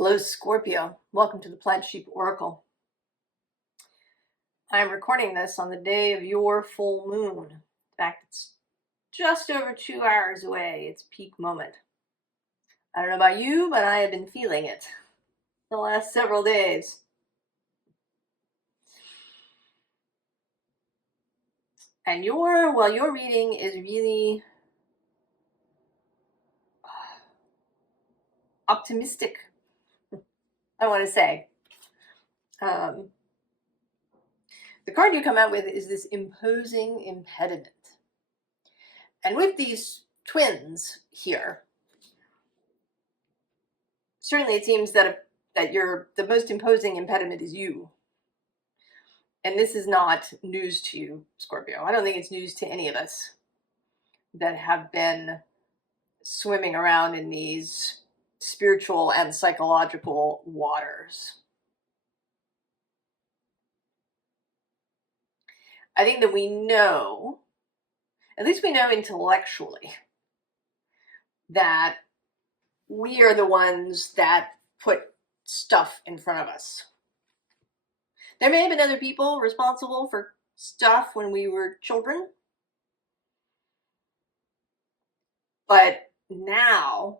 Hello, Scorpio. Welcome to the Plaid Sheep Oracle. I'm recording this on the day of your full moon. In fact, it's just over 2 hours away. It's peak moment. I don't know about you, but I have been feeling it the last several days. And your reading is really optimistic, I want to say. The card you come out with is this imposing impediment. And with these twins here, certainly it seems that the most imposing impediment is you. And this is not news to you, Scorpio. I don't think it's news to any of us that have been swimming around in these spiritual and psychological waters. I think that we know, at least we know intellectually, that we are the ones that put stuff in front of us. There may have been other people responsible for stuff when we were children, but now,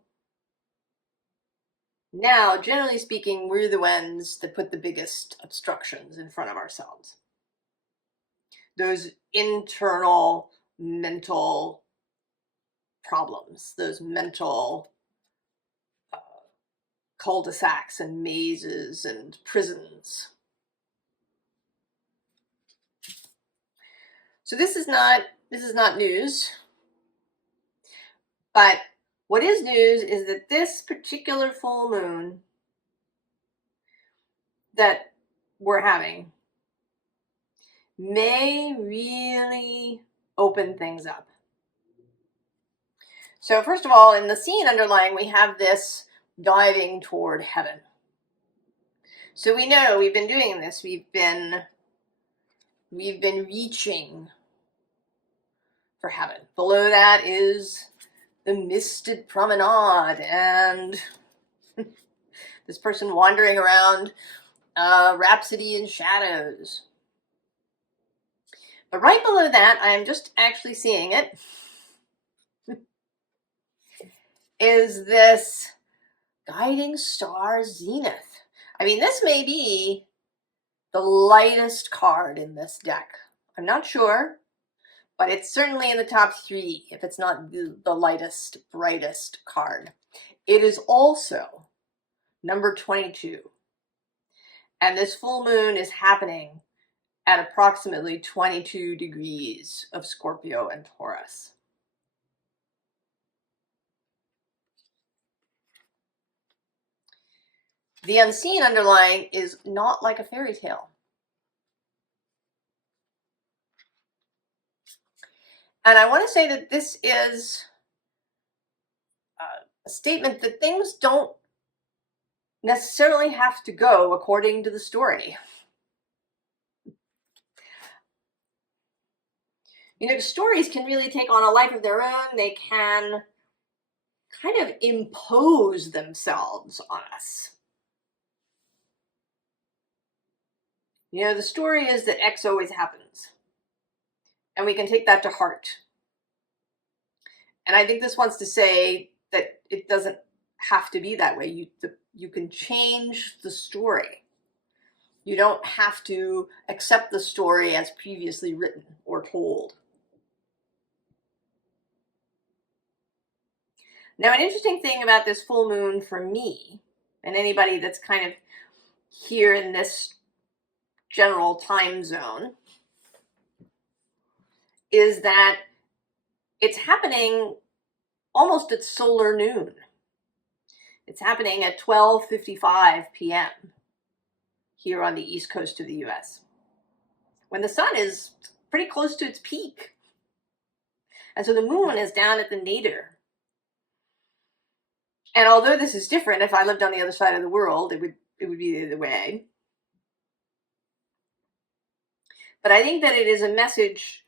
generally speaking, we're the ones that put the biggest obstructions in front of ourselves. Those internal mental problems, those mental cul-de-sacs and mazes and prisons. So this is not news. But what is news is that this particular full moon that we're having may really open things up. So first of all, in the scene underlying, we have this diving toward heaven. So we know we've been doing this. We've been reaching for heaven. Below that is the misted promenade and this person wandering around Rhapsody in Shadows. But right below that, I am just actually seeing it, is this guiding star zenith. I mean, this may be the lightest card in this deck. I'm not sure, but it's certainly in the top 3, if it's not the lightest, brightest card. It is also number 22. And this full moon is happening at approximately 22 degrees of Scorpio and Taurus. The unseen underlying is not like a fairy tale. And I want to say that this is a statement that things don't necessarily have to go according to the story. You know, stories can really take on a life of their own. They can kind of impose themselves on us. You know, the story is that X always happens. And we can take that to heart. And I think this wants to say that it doesn't have to be that way. You can change the story. You don't have to accept the story as previously written or told. Now, an interesting thing about this full moon for me, and anybody that's kind of here in this general time zone, is that it's happening almost at solar noon. It's happening at 12:55 p.m. here on the east coast of the US, when the sun is pretty close to its peak. And so the moon is down at the nadir. And although this is different, if I lived on the other side of the world, it would be the other way. But I think that it is a message,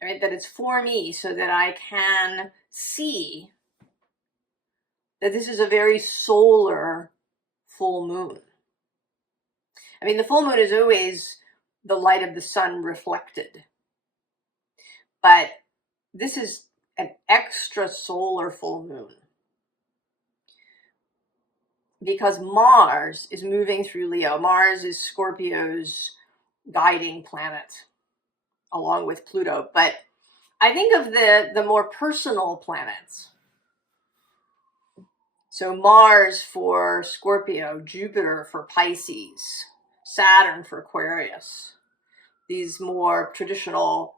right, that it's for me so that I can see that this is a very solar full moon. I mean, the full moon is always the light of the sun reflected. But this is an extra solar full moon, because Mars is moving through Leo. Mars is Scorpio's guiding planet, along with Pluto. But I think of the more personal planets. So Mars for Scorpio, Jupiter for Pisces, Saturn for Aquarius. These more traditional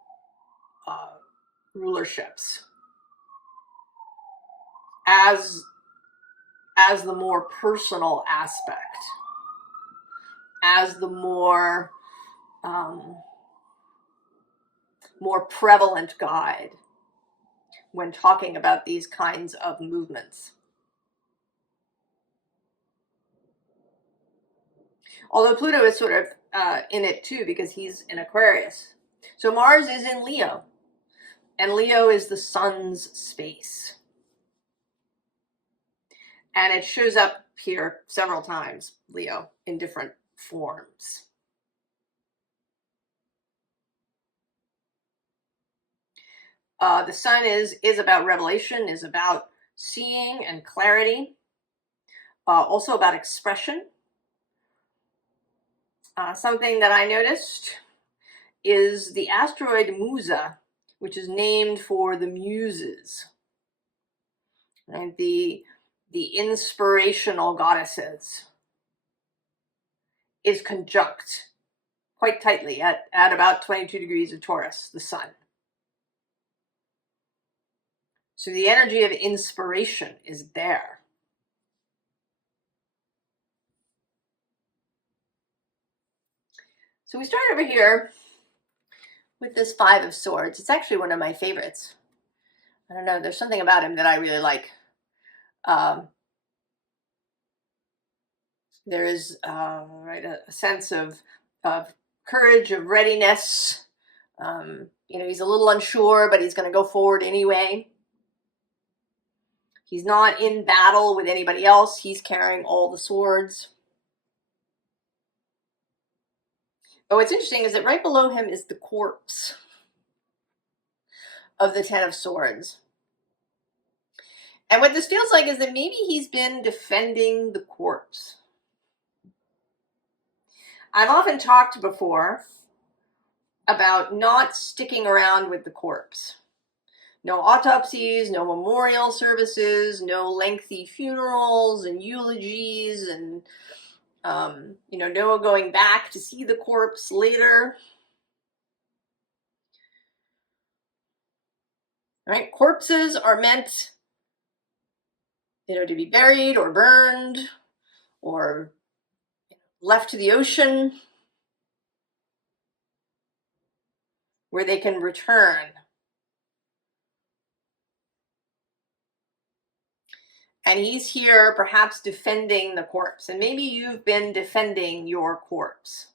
rulerships as the more personal aspect, as the more prevalent guide when talking about these kinds of movements. Although Pluto is sort of in it too, because he's in Aquarius. So Mars is in Leo, and Leo is the sun's space. And it shows up here several times, Leo, in different forms. The sun is about revelation, is about seeing and clarity, also about expression. Something that I noticed is the asteroid Musa, which is named for the muses, right? The inspirational goddesses, is conjunct quite tightly at about 22 degrees of Taurus, the sun. So the energy of inspiration is there. So we start over here with this Five of Swords. It's actually one of my favorites. I don't know, there's something about him that I really like. There is right, a sense of courage, of readiness. You know, he's a little unsure, but he's going to go forward anyway. He's not in battle with anybody else. He's carrying all the swords. But what's interesting is that right below him is the corpse of the Ten of Swords. And what this feels like is that maybe he's been defending the corpse. I've often talked before about not sticking around with the corpse. No autopsies, no memorial services, no lengthy funerals and eulogies, and you know, no going back to see the corpse later. Right? Corpses are meant, you know, to be buried or burned or left to the ocean, where they can return. And he's here perhaps defending the corpse. And maybe you've been defending your corpse.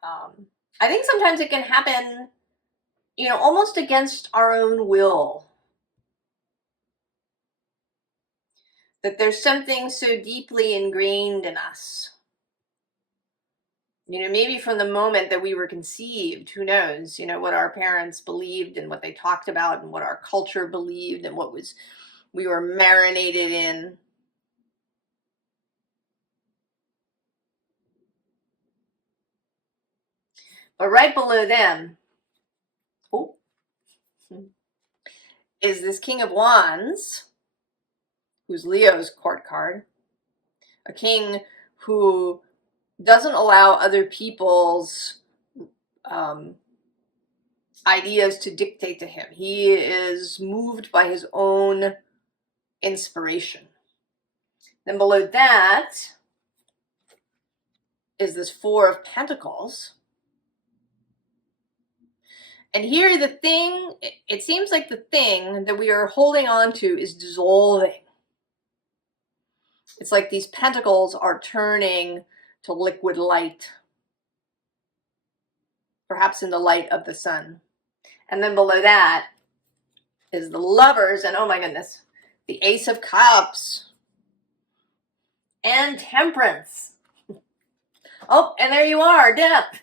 I think sometimes it can happen, you know, almost against our own will. That there's something so deeply ingrained in us. You know, maybe from the moment that we were conceived, who knows, you know, what our parents believed and what they talked about and what our culture believed and what we were marinated in. But right below them, is this King of Wands, who's Leo's court card. A king who doesn't allow other people's ideas to dictate to him. He is moved by his own inspiration. Then below that is this Four of Pentacles. And here the thing, it seems like the thing that we are holding on to is dissolving. It's like these pentacles are turning to liquid light, perhaps in the light of the sun. And then below that is the Lovers, and oh my goodness, the Ace of Cups. and Temperance. Oh, and there you are, Death.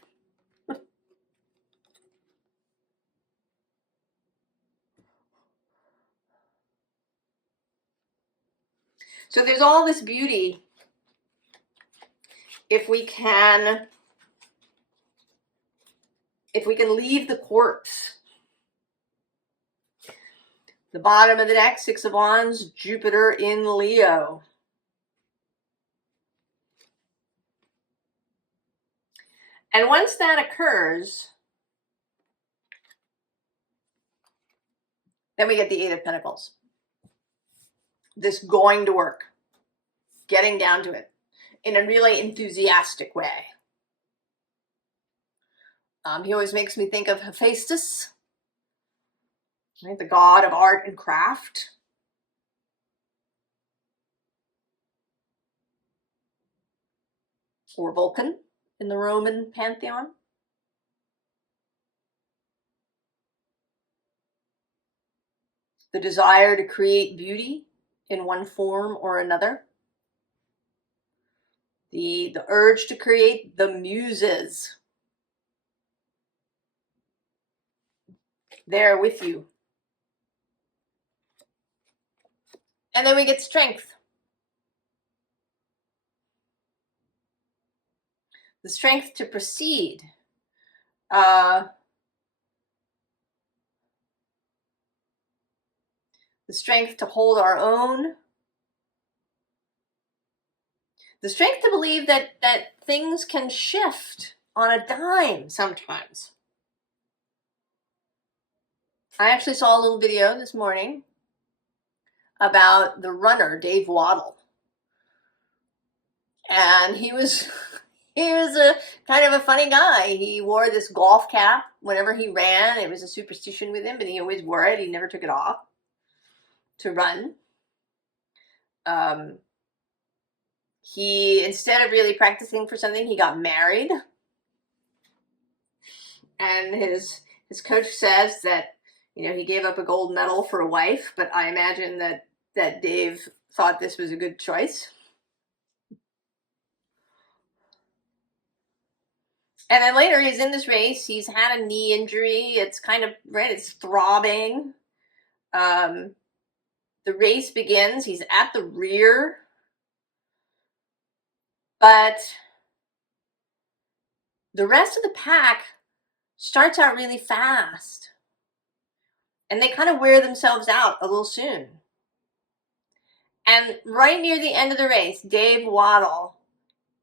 So there's all this beauty if we can leave the corpse. The bottom of the deck, Six of Wands, Jupiter in Leo. And once that occurs, then we get the Eight of Pentacles. This going to work, getting down to it in a really enthusiastic way. He always makes me think of Hephaestus, right? The god of art and craft. Or Vulcan in the Roman pantheon. The desire to create beauty in one form or another. The urge to create the muses. There with you. And then we get strength. The strength to proceed. The strength to hold our own. The strength to believe that things can shift on a dime sometimes. I actually saw a little video this morning about the runner, Dave Waddle. And he was a kind of a funny guy. He wore this golf cap whenever he ran. It was a superstition with him, but he always wore it. He never took it off to run. He, instead of really practicing for something, he got married. And his coach says that, you know, he gave up a gold medal for a wife, but I imagine that Dave thought this was a good choice. And then later he's in this race. He's had a knee injury. It's kind of, right, it's throbbing. The race begins. He's at the rear. But the rest of the pack starts out really fast. And they kind of wear themselves out a little soon. And right near the end of the race, Dave Waddle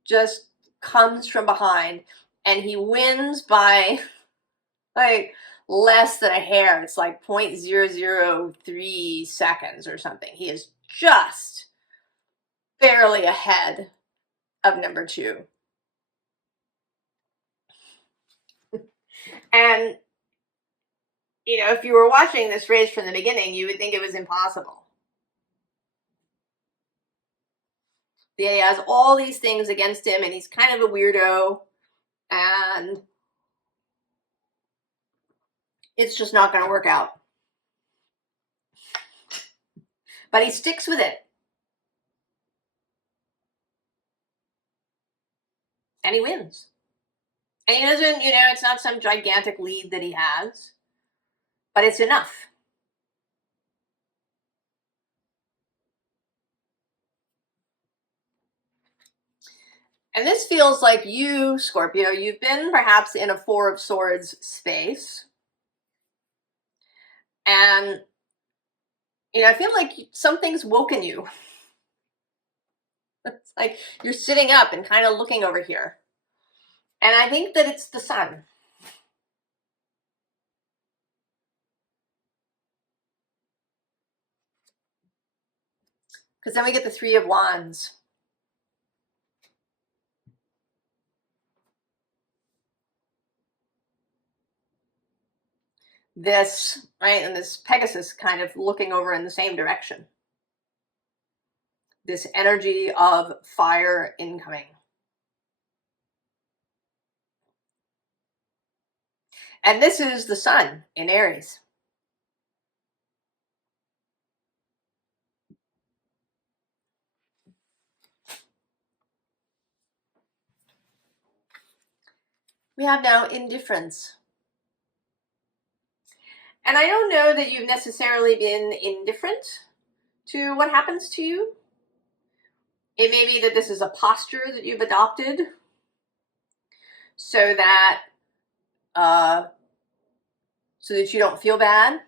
just comes from behind and he wins by like less than a hair. It's like 0.003 seconds or something. He is just barely ahead of number 2. And, you know, if you were watching this race from the beginning, you would think it was impossible. He has all these things against him, and he's kind of a weirdo, and it's just not going to work out. But he sticks with it. And he wins. And he doesn't, you know, it's not some gigantic lead that he has, but it's enough. And this feels like you, Scorpio, you've been perhaps in a Four of Swords space. And, you know, I feel like something's woken you. It's like you're sitting up and kind of looking over here. And I think that it's the sun. Because then we get the Three of Wands. This, right, and this Pegasus kind of looking over in the same direction. This energy of fire incoming. And this is the sun in Aries. We have now indifference. And I don't know that you've necessarily been indifferent to what happens to you. It may be that this is a posture that you've adopted so that you don't feel bad.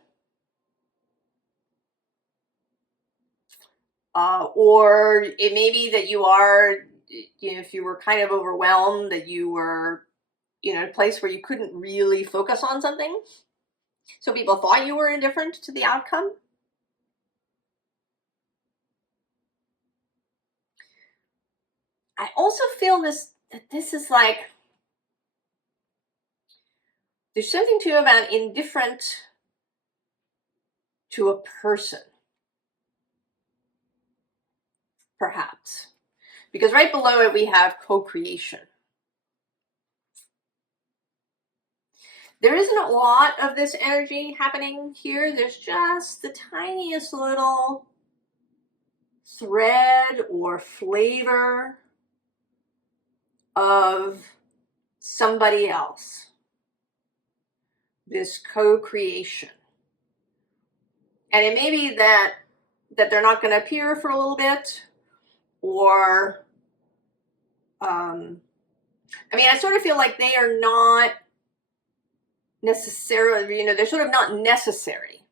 Or it may be that you are, if you were kind of overwhelmed, that you were, in a place where you couldn't really focus on something. So people thought you were indifferent to the outcome. I also feel that this is like, there's something too about indifferent to a person, perhaps. Because right below it we have co-creation. There isn't a lot of this energy happening here. There's just the tiniest little thread or flavor of somebody else. This co-creation. And it may be that they're not going to appear for a little bit, or I sort of feel like they are not necessarily, they're sort of not necessary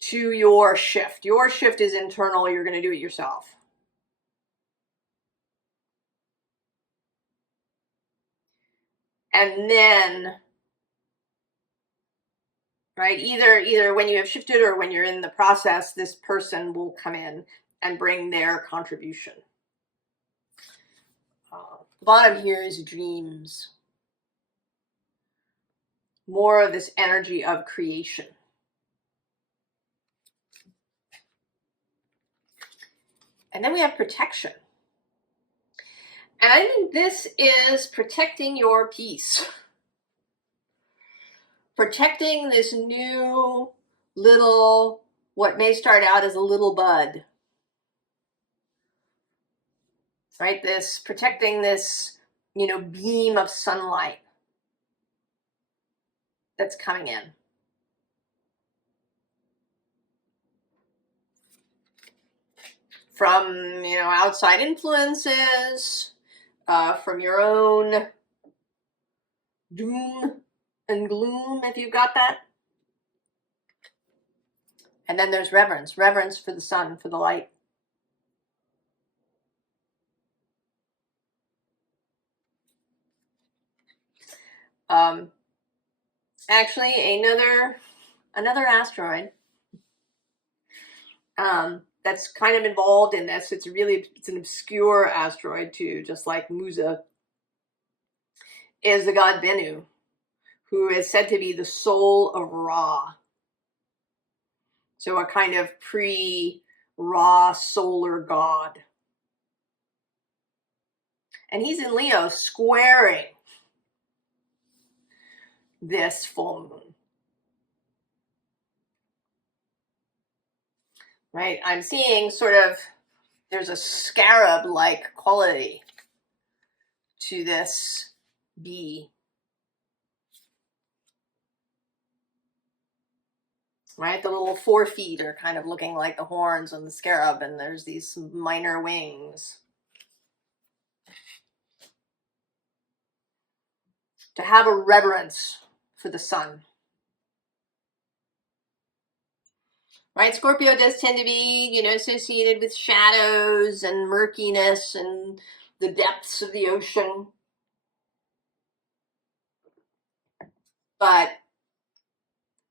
to your shift. Your shift is internal. You're going to do it yourself. And then, right, either when you have shifted or when you're in the process, this person will come in and bring their contribution. The bottom here is dreams. More of this energy of creation. And then we have protection. And I think this is protecting your peace. Protecting this new little, what may start out as a little bud. Right? Protecting this, beam of sunlight that's coming in. From, outside influences, from your own doom and gloom, if you've got that. And then there's reverence for the sun, for the light. Actually, another asteroid that's kind of involved in this. It's an obscure asteroid too, just like Musa, is the god Bennu, who is said to be the soul of Ra. So a kind of pre-Ra solar god. And he's in Leo, squaring this full moon. Right? I'm seeing there's a scarab-like quality to this bee. Right? The little forefeet are kind of looking like the horns on the scarab, and there's these minor wings. To have a reverence for the sun. Right, Scorpio does tend to be, associated with shadows and murkiness and the depths of the ocean. But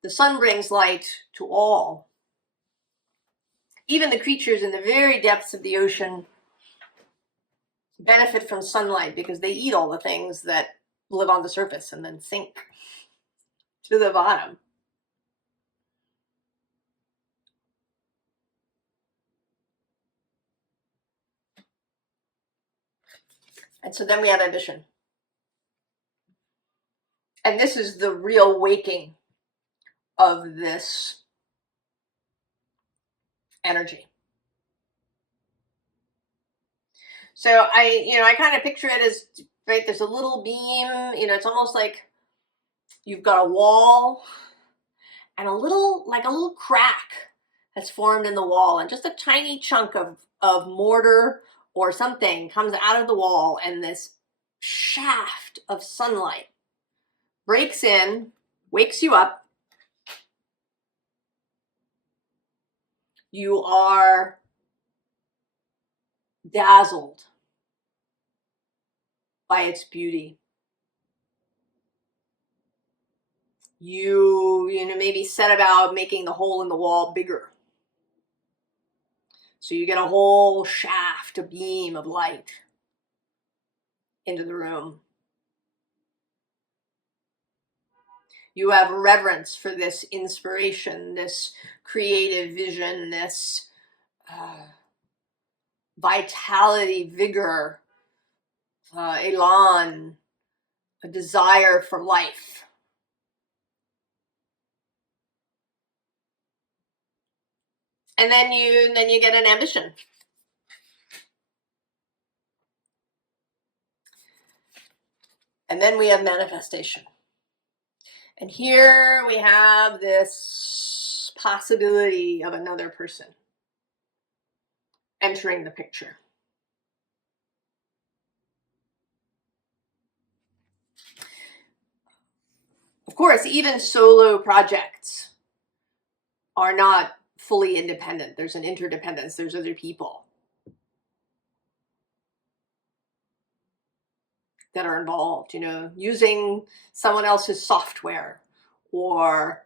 the sun brings light to all. Even the creatures in the very depths of the ocean benefit from sunlight because they eat all the things that live on the surface and then sink to the bottom. And so then we have ambition. And this is the real waking of this energy. So I kind of picture it as right? There's a little beam, you know, it's almost like you've got a wall and a little crack has formed in the wall, and just a tiny chunk of mortar or something comes out of the wall, and this shaft of sunlight breaks in, wakes you up. You are dazzled by its beauty. You know, maybe set about making the hole in the wall bigger. So you get a whole shaft, a beam of light into the room. You have reverence for this inspiration, this creative vision, this vitality, vigor, elan, a desire for life. And then you get an ambition. And then we have manifestation. And here we have this possibility of another person entering the picture. Of course, even solo projects are not fully independent. There's an interdependence. There's other people that are involved, you know, using someone else's software, or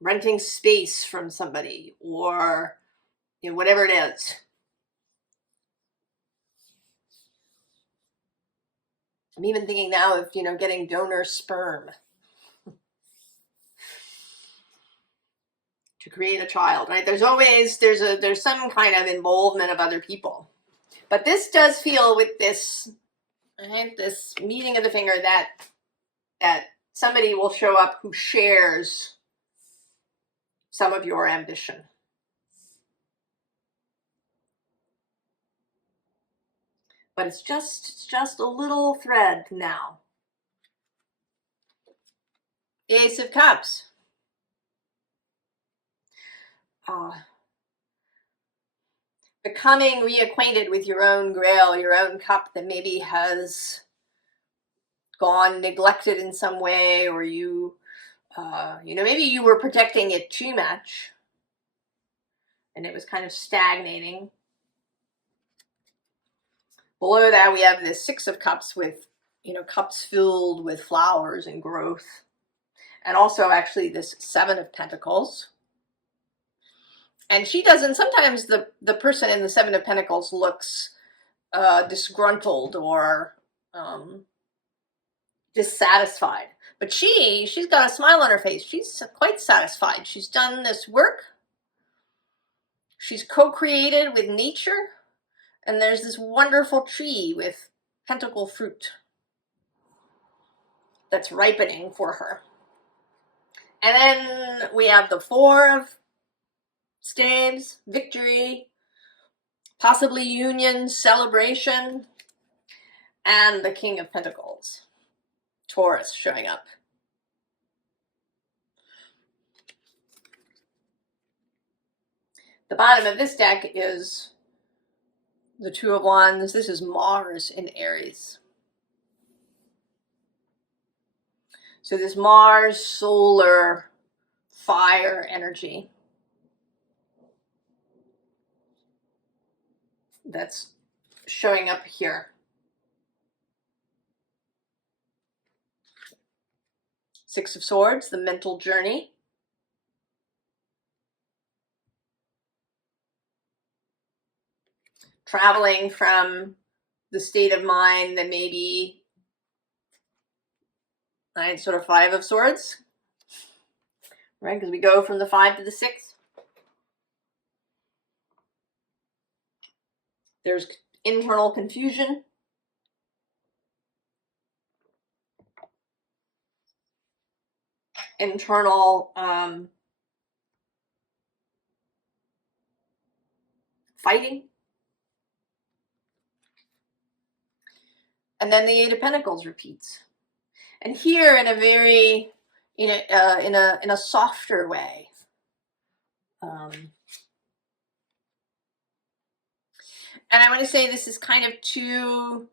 renting space from somebody, or, you know, whatever it is. I'm even thinking now of, you know, getting donor sperm to create a child, right? There's always, there's some kind of involvement of other people. But this does feel, with this, right, this meeting of the finger, that somebody will show up who shares some of your ambition. But it's just a little thread now. The Ace of Cups. Becoming reacquainted with your own grail, your own cup that maybe has gone neglected in some way, or you know, maybe you were protecting it too much and it was kind of stagnating. Below that, we have this Six of Cups with, you know, cups filled with flowers and growth. And also actually this Seven of Pentacles. And she doesn't, sometimes the person in the Seven of Pentacles looks disgruntled or dissatisfied. But she's got a smile on her face. She's quite satisfied. She's done this work. She's co-created with nature. And there's this wonderful tree with pentacle fruit that's ripening for her. And then we have the Four of Staves, victory, possibly union, celebration, and the King of Pentacles, Taurus, showing up. The bottom of this deck is the Two of Wands. This is Mars in Aries. So this Mars, solar, fire energy that's showing up here. Six of Swords, the mental journey. Traveling from the state of mind that maybe, right, sort of Five of Swords, right? Because we go from the 5 to the 6. There's internal confusion. Internal fighting. And then the Eight of Pentacles repeats. And here in a very, in a softer way. And I want to say this is kind of two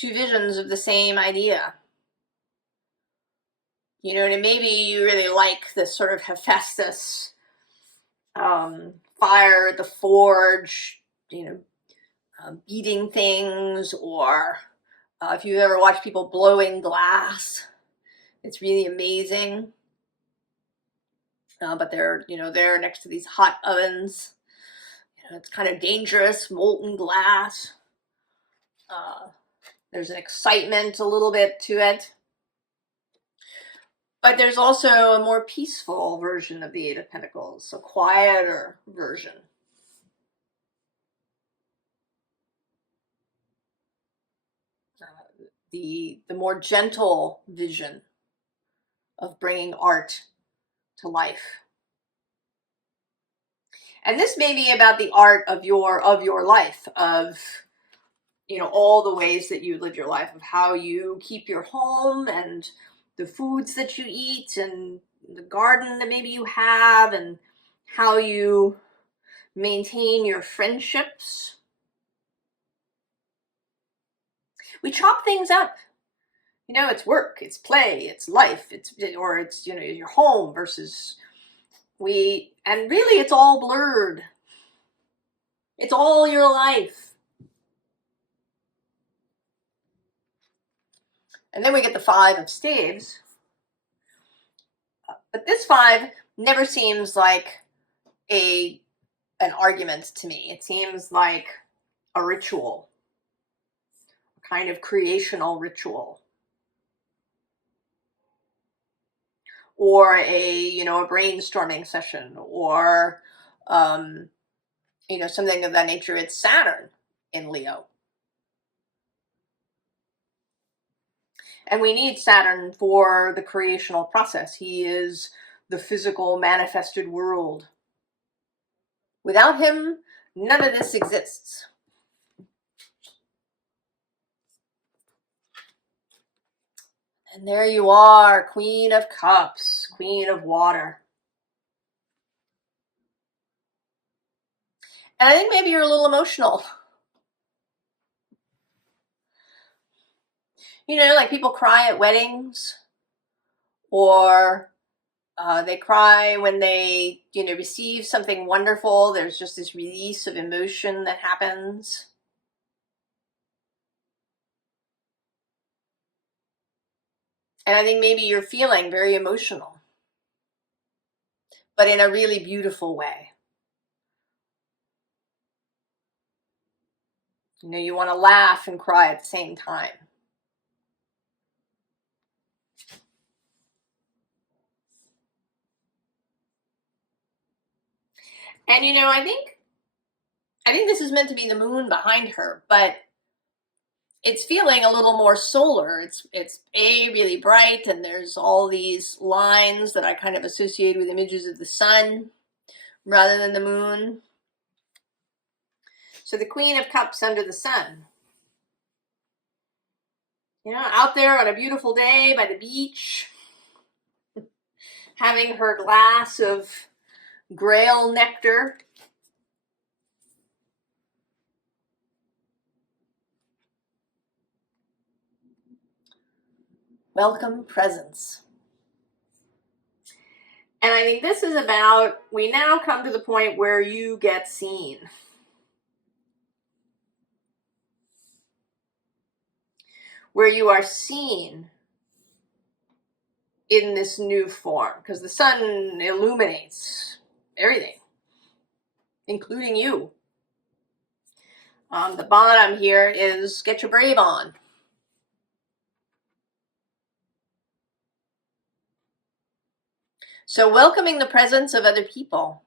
visions of the same idea. You know, and maybe you really like this sort of Hephaestus, fire at the forge, you know, beating things, or if you've ever watched people blowing glass, it's really amazing. But they're, you know, they're next to these hot ovens. You know, it's kind of dangerous, molten glass. There's an excitement a little bit to it. But there's also a more peaceful version of the Eight of Pentacles, a quieter version. The more gentle vision of bringing art to life. And this may be about the art of your life, of, you know, all the ways that you live your life, of how you keep your home, and the foods that you eat, and the garden that maybe you have, and how you maintain your friendships. We chop things up. You know, it's work, it's play, it's life, it's, you know, your home versus and really it's all blurred. It's all your life. And then we get the Five of Staves. But this five never seems like an argument to me. It seems like a ritual, a kind of creational ritual. Or a brainstorming session, or, something of that nature. It's Saturn in Leo. And we need Saturn for the creational process. He is the physical manifested world. Without him, none of this exists. And there you are, Queen of Cups, Queen of Water. And I think maybe you're a little emotional. You know, like people cry at weddings, or they cry when they, receive something wonderful. There's just this release of emotion that happens. And I think maybe you're feeling very emotional, but in a really beautiful way. You know, you want to laugh and cry at the same time. And I think this is meant to be the moon behind her, but it's feeling a little more solar. It's really bright, and there's all these lines that I kind of associate with images of the sun rather than the moon. So the Queen of Cups under the sun. Out there on a beautiful day by the beach, having her glass of Grail nectar. Welcome presence. And I think this is about, we now come to the point where you get seen. Where you are seen in this new form, because the sun illuminates everything, including you. The bottom here is get your brave on. So welcoming the presence of other people.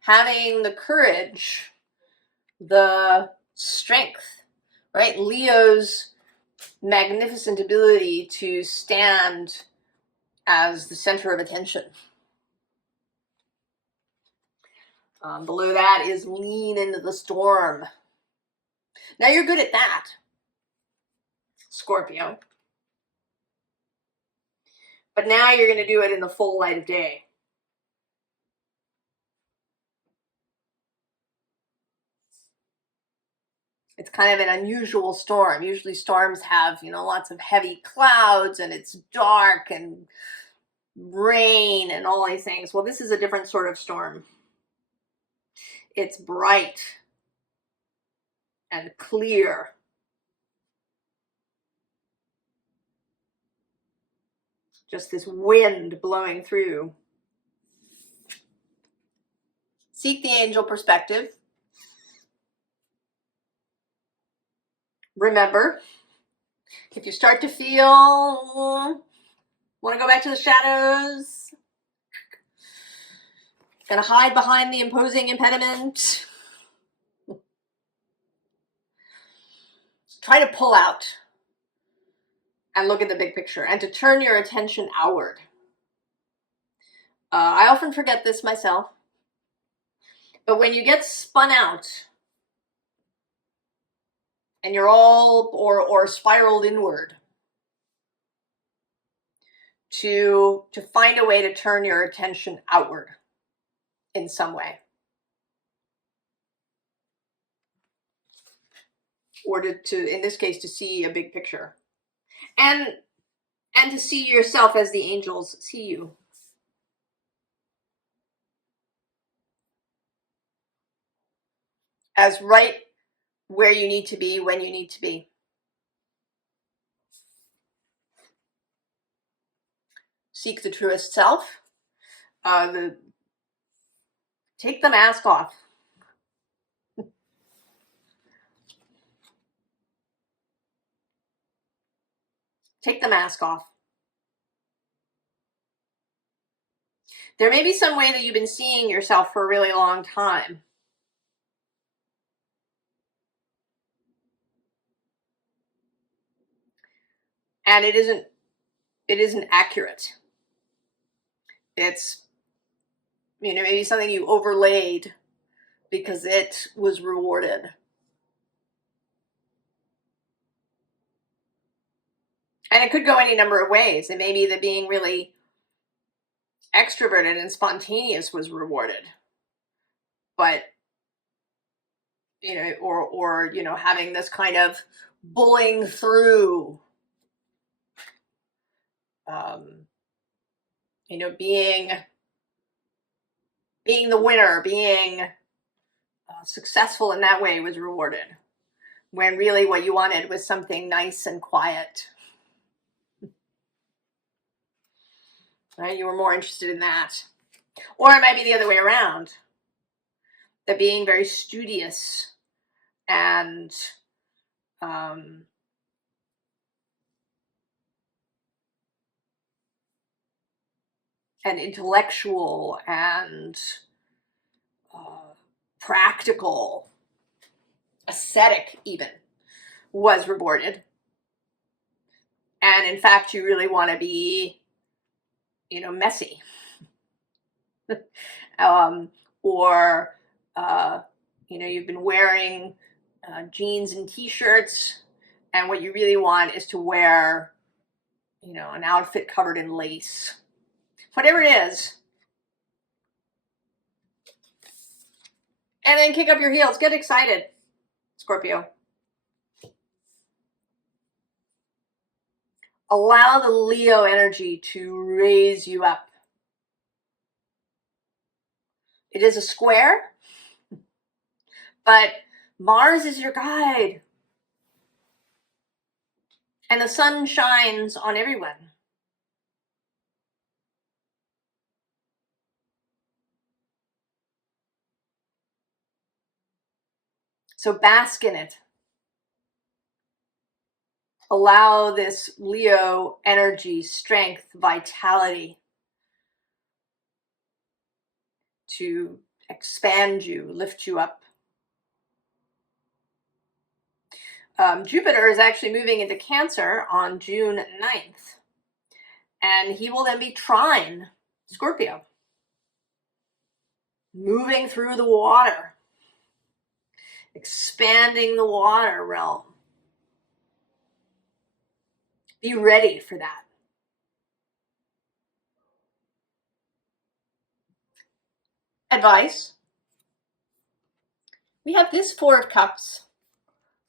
Having the courage, the strength, right? Leo's magnificent ability to stand as the center of attention. Below that is lean into the storm. Now you're good at that, Scorpio. But now you're going to do it in the full light of day. It's kind of an unusual storm. Usually storms have, lots of heavy clouds and it's dark and rain and all these things. Well, this is a different sort of storm. It's bright and clear. Just this wind blowing through. Seek the angel perspective. Remember, if you start to feel, want to go back to the shadows, gonna hide behind the imposing impediment, try to pull out and look at the big picture and to turn your attention outward. I often forget this myself, but when you get spun out and you're all or spiraled inward, to find a way to turn your attention outward in some way, or to in this case, to see a big picture, and to see yourself as the angels see you. As right where you need to be when you need to be. Seek the truest self. Take the mask off. Take the mask off. There may be some way that you've been seeing yourself for a really long time. And it isn't accurate. It's, maybe something you overlaid because it was rewarded. And it could go any number of ways. It may be that being really extroverted and spontaneous was rewarded. But, or having this kind of bullying through, being the winner, being successful in that way was rewarded. When really what you wanted was something nice and quiet. Right? You were more interested in that. Or it might be the other way around. That being very studious and intellectual and practical, ascetic even, was rewarded. And in fact, you really want to be, messy. Or, you've been wearing jeans and t-shirts, and what you really want is to wear, an outfit covered in lace. Whatever it is. And then kick up your heels. Get excited, Scorpio. Allow the Leo energy to raise you up. It is a square, but Mars is your guide. And the sun shines on everyone. So bask in it. Allow this Leo energy, strength, vitality to expand you, lift you up. Jupiter is actually moving into Cancer on June 9th. And he will then be trine Scorpio. moving through the water, expanding the water realm. Be ready for that. Advice. We have this Four of Cups,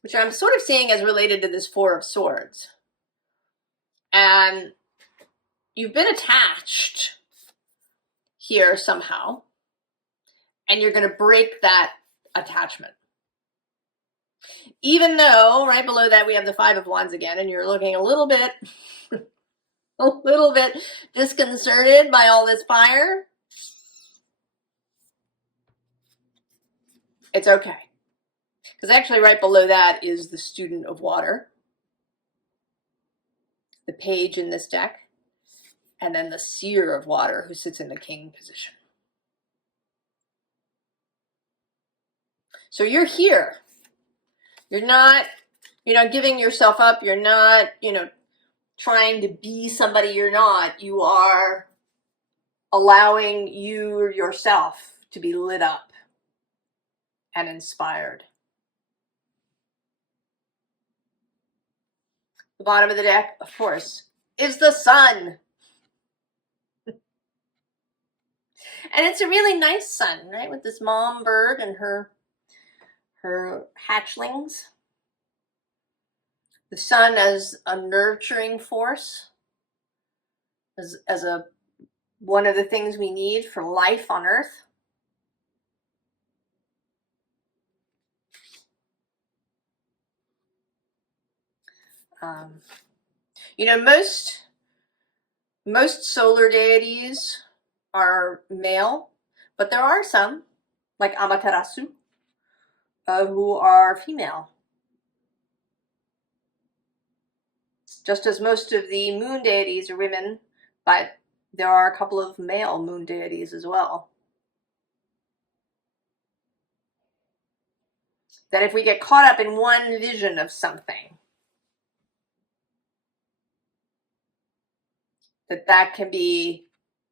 which I'm sort of seeing as related to this Four of Swords. And you've been attached here somehow, and you're going to break that attachment. Even though right below that we have the Five of Wands again, and you're looking a little bit disconcerted by all this fire, it's okay. Because actually right below that is the Student of Water, the Page in this deck, and then the Seer of Water, who sits in the King position. So you're here. You're not giving yourself up. You're not, trying to be somebody you're not. You are allowing yourself to be lit up and inspired. The bottom of the deck, of course, is the sun. And it's a really nice sun, right? With this mom bird and her hatchlings. The sun as a nurturing force, as one of the things we need for life on Earth. Most solar deities are male, but there are some, like Amaterasu, who are female. Just as most of the moon deities are women, but there are a couple of male moon deities as well. That if we get caught up in one vision of something, that can be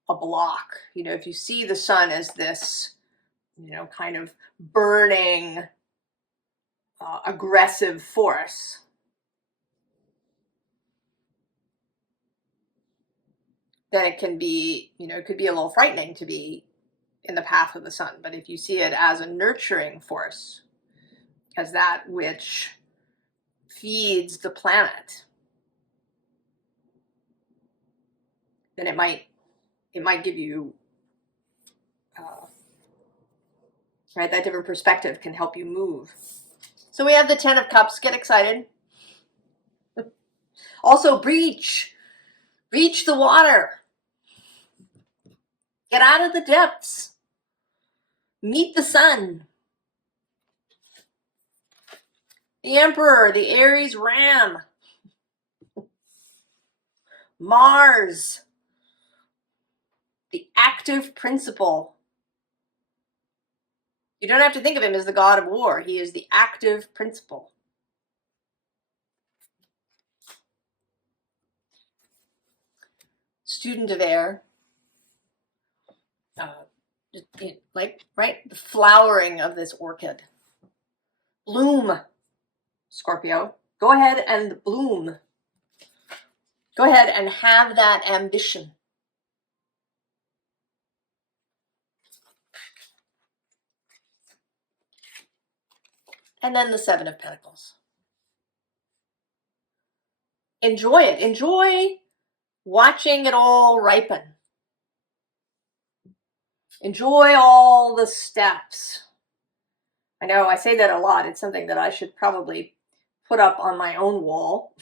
a block. If you see the sun as this, kind of burning, aggressive force, then it can be, it could be a little frightening to be in the path of the sun. But if you see it as a nurturing force, as that which feeds the planet, then it might give you, right, that different perspective can help you move. So we have the Ten of Cups. Get excited. Also, breach the water. Get out of the depths. Meet the sun. The Emperor, the Aries Ram. Mars, the active principle. You don't have to think of him as the god of war. He is the active principle. Student of air. Right? The flowering of this orchid. Bloom, Scorpio. Go ahead and bloom. Go ahead and have that ambition. And then the Seven of Pentacles. Enjoy it. Enjoy watching it all ripen. Enjoy all the steps. I know I say that a lot. It's something that I should probably put up on my own wall.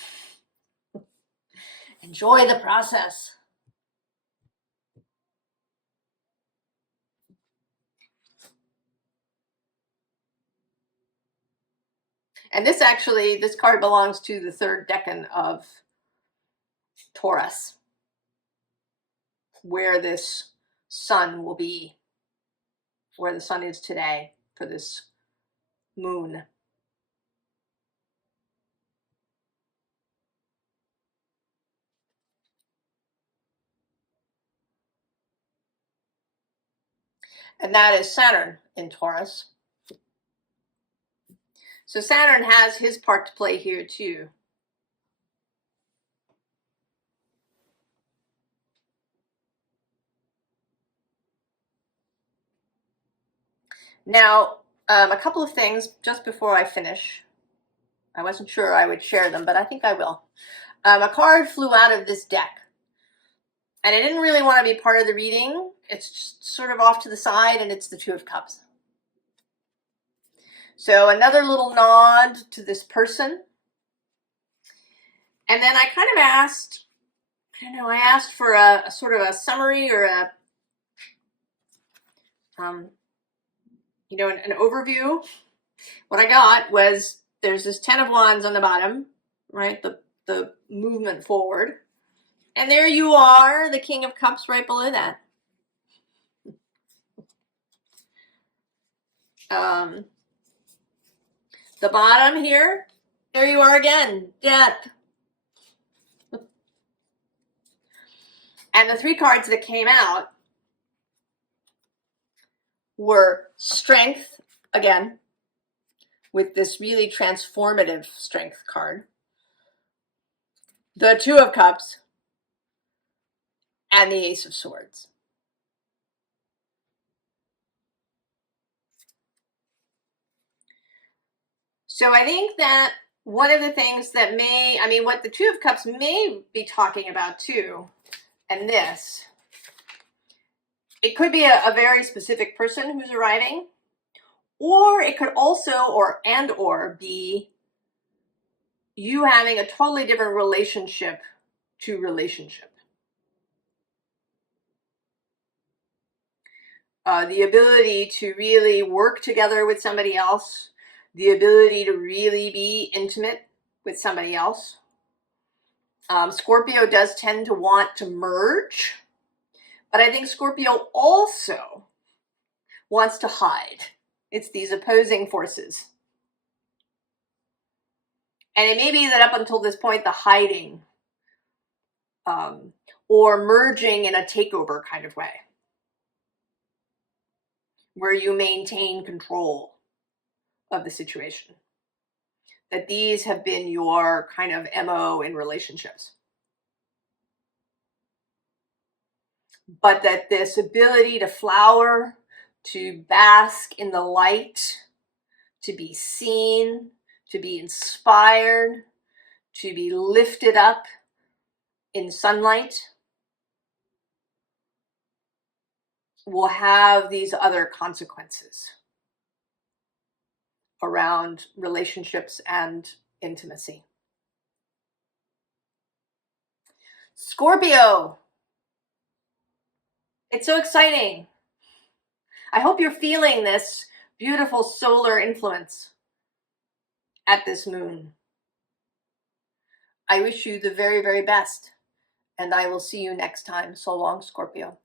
Enjoy the process. And this card belongs to the third decan of Taurus, where this sun will be, where the sun is today for this moon. and that is Saturn in Taurus. So Saturn has his part to play here too. Now, a couple of things just before I finish. I wasn't sure I would share them, but I think I will. A card flew out of this deck, and I didn't really want to be part of the reading. It's just sort of off to the side, and it's the Two of Cups. So another little nod to this person. And then I kind of asked, I asked for a sort of a summary or a, an overview. What I got was there's this 10 of Wands on the bottom, right? The movement forward. And there you are, the King of Cups right below that. The bottom here, there you are again, Death. And the three cards that came out were Strength, again, with this really transformative Strength card. The Two of Cups, and the Ace of Swords. So I think that one of the things that what the Two of Cups may be talking about too, and this, it could be a very specific person who's arriving, or it could also, or be you having a totally different relationship to relationship. The ability to really work together with somebody else, the ability to really be intimate with somebody else. Scorpio does tend to want to merge, but I think Scorpio also wants to hide. It's these opposing forces. And it may be that up until this point, the hiding or merging in a takeover kind of way, where you maintain control of the situation. That these have been your kind of MO in relationships. But that this ability to flower, to bask in the light, to be seen, to be inspired, to be lifted up in sunlight, will have these other consequences around relationships and intimacy. Scorpio. It's so exciting. I hope you're feeling this beautiful solar influence at this moon. I wish you the very, very best, and I will see you next time. So long, Scorpio.